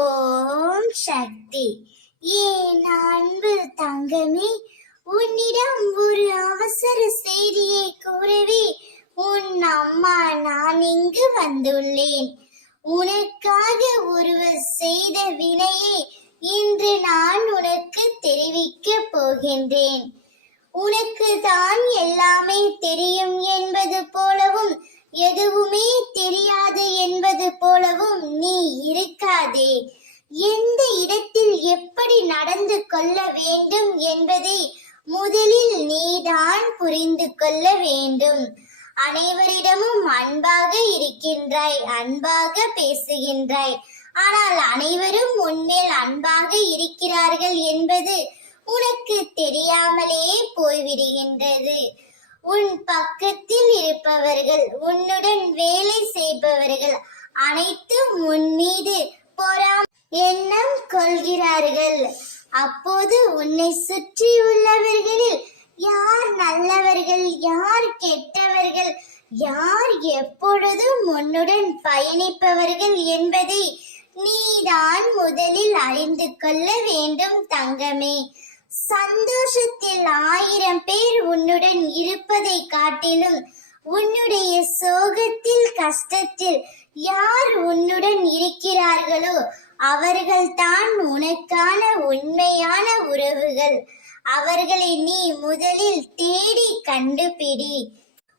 ஓம் சக்தி. ஏன் அன்பு தங்கமே, உன்னிடம் ஒரு அவசர செய்தியை கூறவே உன் அம்மா நான் இங்கு வந்துள்ளேன். உனக்காக ஒருவர் செய்த வினையை இன்று நான் உனக்கு தெரிவிக்க போகின்றேன். உனக்கு தான் எல்லாமே தெரியும் என்பது போலவும் எதுவுமே தெரியாது என்பது போலவும் நீ இருக்காதே. எந்த இடத்தில் எப்படி நடந்து கொள்ள வேண்டும் என்பதை முதலில் நீதான் புரிந்து கொள்ள வேண்டும். அனைவரிடமும் அன்பாக இருக்கின்றாய், அன்பாக பேசுகின்றாய். ஆனால் அனைவரும் உன்மேல் அன்பாக இருக்கிறார்கள் என்பது உனக்கு தெரியாமலே போய்விடுகின்றது. உன் பக்கத்தில் இருப்பவர்கள், உன்னுடன் வேலை செய்பவர்கள் அனைத்தும் உன் மீது எண்ணம் கொள்கிறார்கள். அப்போது உன்னை சுற்றி உள்ளவர்களில் யார் நல்லவர்கள், யார் கெட்டவர்கள், யார் எப்பொழுதும் உன்னுடன் பயணிப்பவர்கள் என்பதை நீதான் முதலில் அறிந்து கொள்ள வேண்டும் தங்கமே. சந்தோஷத்தில் 1000 பேர் உன்னுடன் இருப்பதை காட்டிலும் உன்னுடைய சோகத்தில், கஷ்டத்தில் யார் உன்னுடன் இருக்கிறார்களோ அவர்கள்தான் உனக்கான உண்மையான உறவுகள். அவர்களை நீ முதலில் தேடி கண்டுபிடி.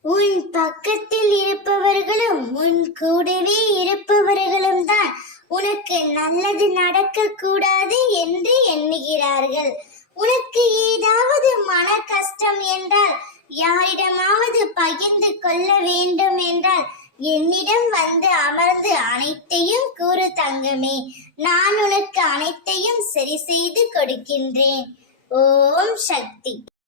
உன் பக்கத்தில் இருப்பவர்களும் உன் கூடவே இருப்பவர்களும் தான் உனக்கு நல்லது நடக்க கூடாது என்று எண்ணுகிறார்கள். உனக்கு ஏதாவது மன கஷ்டம் என்றால், யாரிடமாவது பகிர்ந்து கொள்ள வேண்டும் என்றால் என்னிடம் வந்து அமர்ந்து அனைத்தையும் கூறு தங்கமே. நான் உனக்கு அனைத்தையும் சரி செய்து கொடுக்கின்றேன். ஓம் சக்தி.